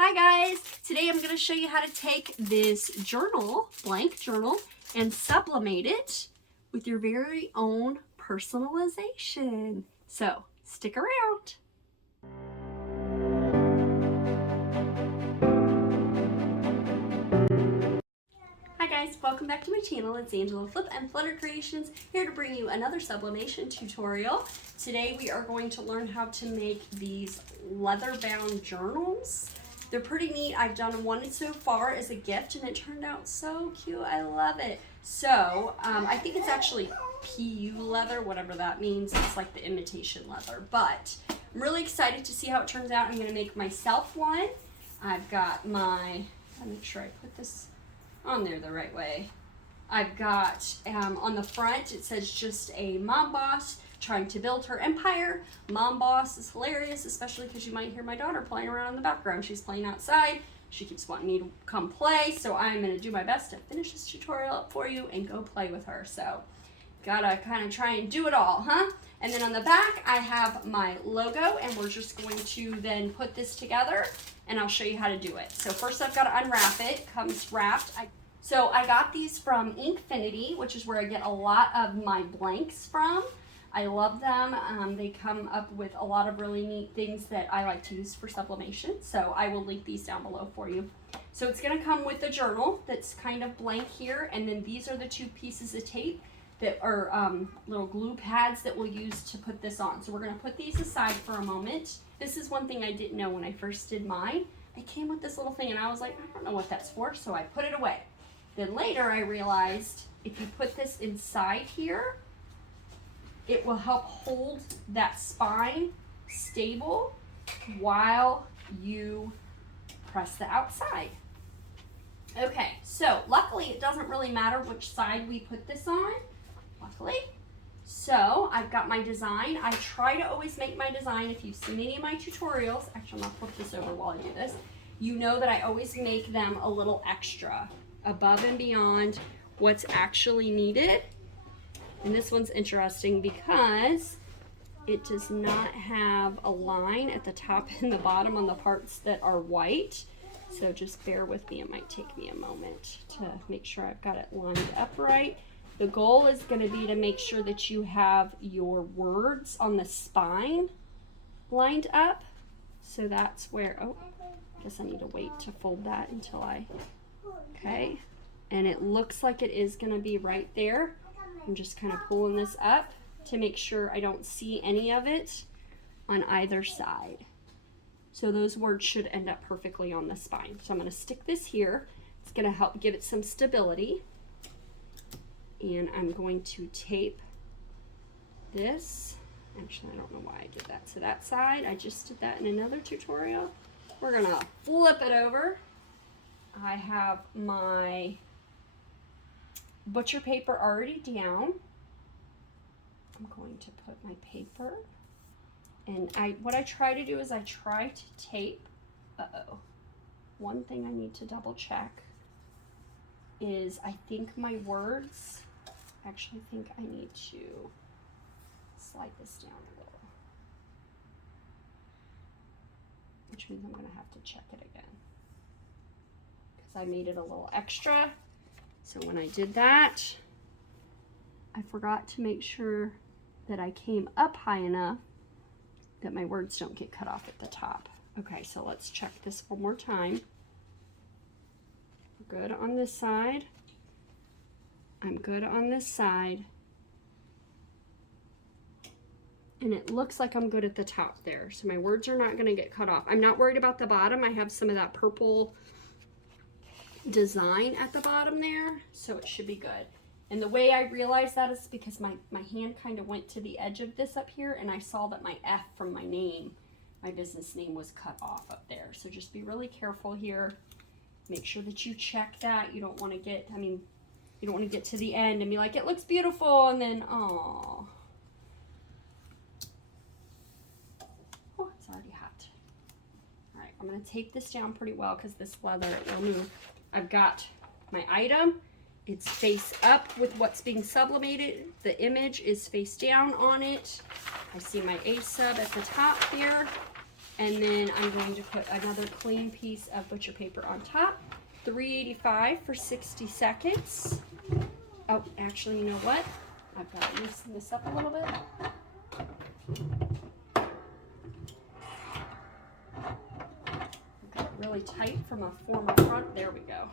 Hi guys! Today I'm going to show you how to take this journal, blank journal, and sublimate it with your very own personalization. So stick around. Hi guys, welcome back to my channel. It's Angela Flip and Flutter Creations, here to bring you another sublimation tutorial. Today we are going to learn how to make these leather-bound journals. They're pretty neat. I've done one so far as a gift and it turned out so cute. I love it. So I think it's actually PU leather, whatever that means. It's like the imitation leather, but I'm really excited to see how it turns out. I'm going to make myself one. I've got my, let me make sure I put this on there the right way. I've got on the front it says just a mom boss trying to build her empire. Mom boss is hilarious, especially because you might hear my daughter playing around in the background. She's playing outside. She keeps wanting me to come play, so I'm going to do my best to finish this tutorial up for you and go play with her. So gotta kind of try and do it all, huh? And then on the back I have my logo, and we're just going to then put this together and I'll show you how to do it. So first I've got to unwrap it. It comes wrapped. So I got these from Inkfinity, which is where I get a lot of my blanks from. I love them. They come up with a lot of really neat things that I like to use for sublimation. So I will link these down below for you. So it's going to come with a journal that's kind of blank here. And then these are the two pieces of tape that are little glue pads that we'll use to put this on. So we're going to put these aside for a moment. This is one thing I didn't know when I first did mine. I came with this little thing and I was like, I don't know what that's for. So I put it away. Then later I realized if you put this inside here, it will help hold that spine stable while you press the outside. Okay, so luckily it doesn't really matter which side we put this on, luckily. So I've got my design. I try to always make my design. If you've seen any of my tutorials, actually I'm gonna flip this over while I do this, you know that I always make them a little extra, above and beyond what's actually needed. And this one's interesting because it does not have a line at the top and the bottom on the parts that are white. So just bear with me. It might take me a moment to make sure I've got it lined up right. The goal is going to be to make sure that you have your words on the spine lined up. So that's where, oh, I guess I need to wait to fold that until okay. And it looks like it is going to be right there. I'm just kind of pulling this up to make sure I don't see any of it on either side. So those words should end up perfectly on the spine. So I'm going to stick this here. It's going to help give it some stability. And I'm going to tape this. Actually, I don't know why I did that to that side. I just did that in another tutorial. We're going to flip it over. I have my butcher paper already down. I'm going to put my paper, and what I try to do is I try to tape, one thing I need to double check is I think my words, I actually think I need to slide this down a little, which means I'm going to have to check it again because I made it a little extra. So when I did that, I forgot to make sure that I came up high enough that my words don't get cut off at the top. Okay, so let's check this one more time. We're good on this side. I'm good on this side. And it looks like I'm good at the top there. So my words are not gonna get cut off. I'm not worried about the bottom. I have some of that purple design at the bottom there, so it should be good. And the way I realized that is because my hand kind of went to the edge of this up here, and I saw that my F from my name, my business name, was cut off up there. So just be really careful here. Make sure that you check that. You don't want to get, you don't want to get to the end and be like, it looks beautiful, and then, oh, it's already hot. All right, I'm going to tape this down pretty well because this leather, it will move. I've got my item. It's face up with what's being sublimated. The image is face down on it. I see my A sub at the top here. And then I'm going to put another clean piece of butcher paper on top. 385 for 60 seconds. Oh, actually, you know what? I've got to loosen this up a little bit. Got it really tight from a former front. There we go.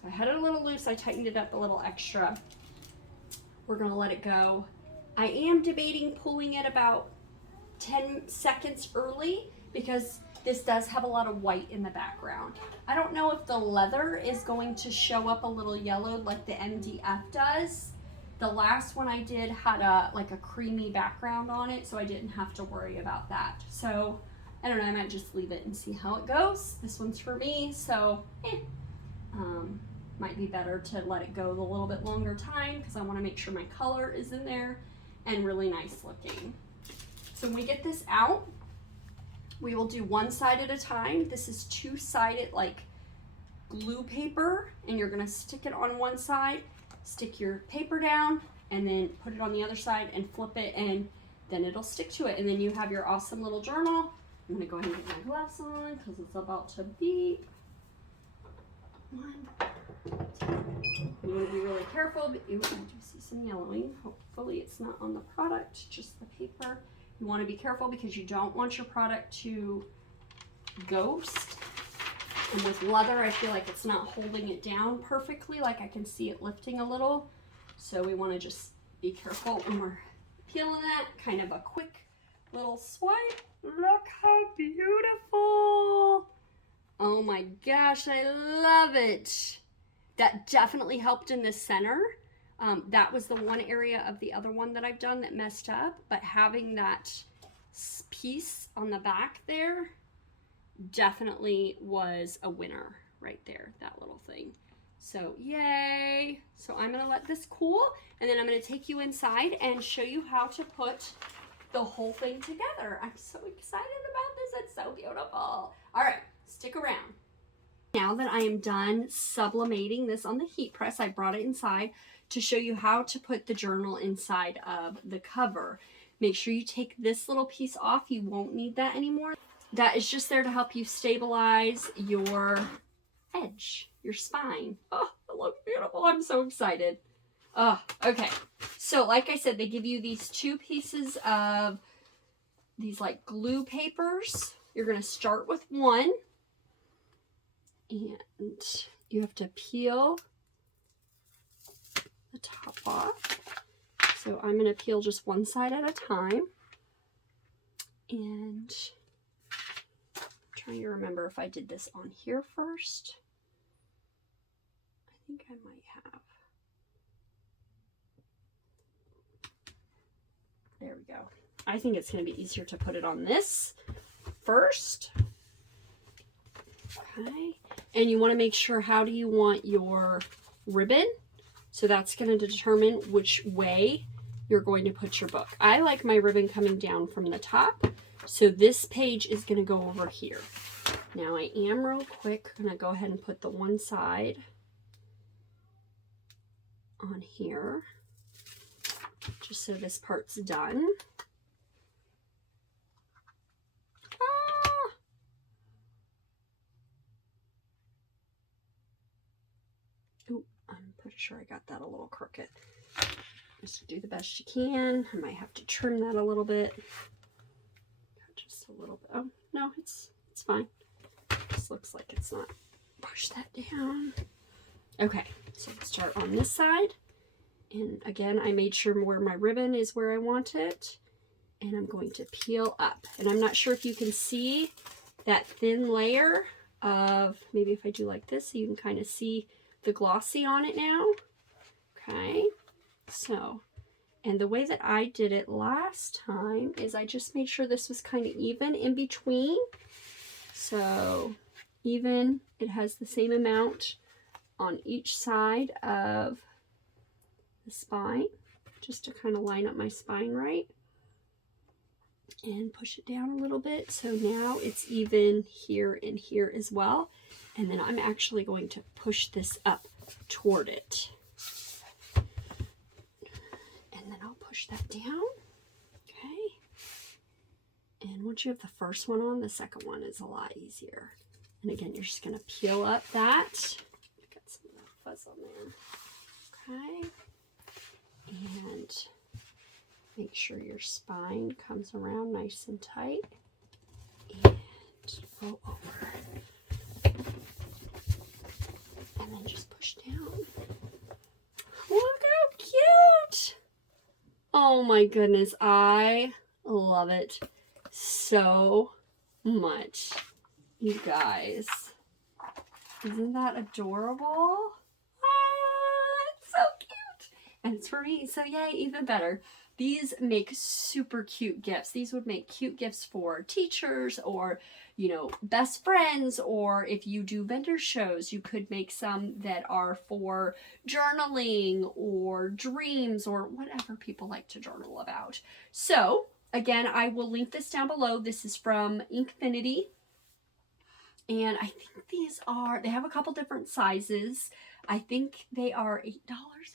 So I had it a little loose. I tightened it up a little extra. We're going to let it go. I am debating pulling it about 10 seconds early because this does have a lot of white in the background. I don't know if the leather is going to show up a little yellow like the MDF does. The last one I did had like a creamy background on it, so I didn't have to worry about that. So I don't know, I might just leave it and see how it goes. This one's for me, so might be better to let it go a little bit longer time because I want to make sure my color is in there and really nice looking. So when we get this out, we will do one side at a time. This is two-sided like glue paper, and you're gonna stick it on one side, stick your paper down, and then put it on the other side and flip it, and then it'll stick to it. And then you have your awesome little journal. I'm gonna go ahead and get my gloves on because it's about to beep. You want to be really careful, but I do see some yellowing. Hopefully it's not on the product, just the paper. You want to be careful because you don't want your product to ghost. And with leather, I feel like it's not holding it down perfectly. Like I can see it lifting a little. So we want to just be careful when we're peeling that. Kind of a quick little swipe. Look how beautiful. Oh my gosh, I love it. That definitely helped in the center. That was the one area of the other one that I've done that messed up, but having that piece on the back there definitely was a winner right there, that little thing. So yay. So I'm gonna let this cool, and then I'm gonna take you inside and show you how to put the whole thing together. I'm so excited about this, it's so beautiful. All right, stick around. Now that I am done sublimating this on the heat press, I brought it inside to show you how to put the journal inside of the cover. Make sure you take this little piece off. You won't need that anymore. That is just there to help you stabilize your edge, your spine. Oh, it looks beautiful. I'm so excited. Oh, okay. So like I said, they give you these two pieces of these like glue papers. You're going to start with one. And you have to peel the top off. So I'm going to peel just one side at a time. And I'm trying to remember if I did this on here first. I think I might have. There we go. I think it's going to be easier to put it on this first. Okay. And you want to make sure, how do you want your ribbon? So that's going to determine which way you're going to put your book. I like my ribbon coming down from the top. So this page is going to go over here. Now I am real quick going to go ahead and put the one side on here, just so this part's done. I'm pretty sure I got that a little crooked. Just do the best you can. I might have to trim that a little bit. Just a little bit. Oh, no, it's fine. This looks like it's not. Push that down. Okay, so let's start on this side. And again, I made sure where my ribbon is where I want it. And I'm going to peel up. And I'm not sure if you can see that thin layer of, maybe if I do like this, so you can kind of see the glossy on it now. Okay, so, and the way that I did it last time is I just made sure this was kind of even in between. So even, it has the same amount on each side of the spine, just to kind of line up my spine right. And push it down a little bit. So now it's even here and here as well. And then I'm actually going to push this up toward it. And then I'll push that down. Okay. And once you have the first one on, the second one is a lot easier. And again, you're just going to peel up that. Got some of that fuzz on there. Okay. And make sure your spine comes around nice and tight. And go over. And then just push down. Look how cute! Oh my goodness, I love it so much. You guys, isn't that adorable? Ah, it's so cute. And it's for me, so yay, even better. These make super cute gifts. These would make cute gifts for teachers or, you know, best friends, or if you do vendor shows, you could make some that are for journaling or dreams or whatever people like to journal about. So again, I will link this down below. This is from Inkfinity. And I think these are, they have a couple different sizes. I think they are $8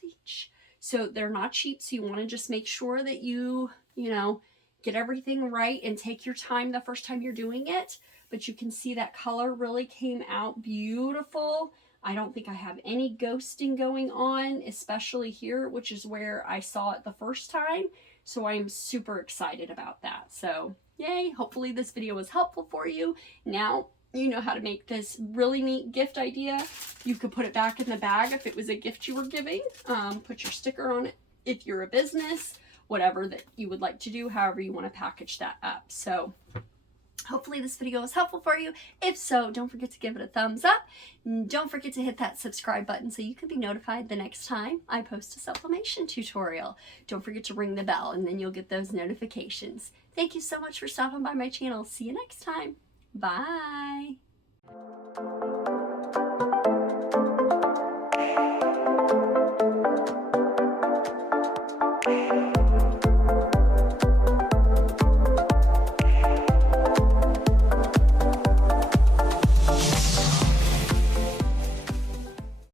each. So they're not cheap. So you want to just make sure that you know, get everything right and take your time the first time you're doing it. But you can see that color really came out beautiful. I don't think I have any ghosting going on, especially here, which is where I saw it the first time. So I'm super excited about that. So yay, hopefully this video was helpful for you. Now you know how to make this really neat gift idea. You could put it back in the bag if it was a gift you were giving. Put your sticker on it if you're a business, whatever that you would like to do, however you want to package that up. So hopefully this video was helpful for you. If so, don't forget to give it a thumbs up. Don't forget to hit that subscribe button so you can be notified the next time I post a sublimation tutorial. Don't forget to ring the bell and then you'll get those notifications. Thank you so much for stopping by my channel. See you next time. Bye.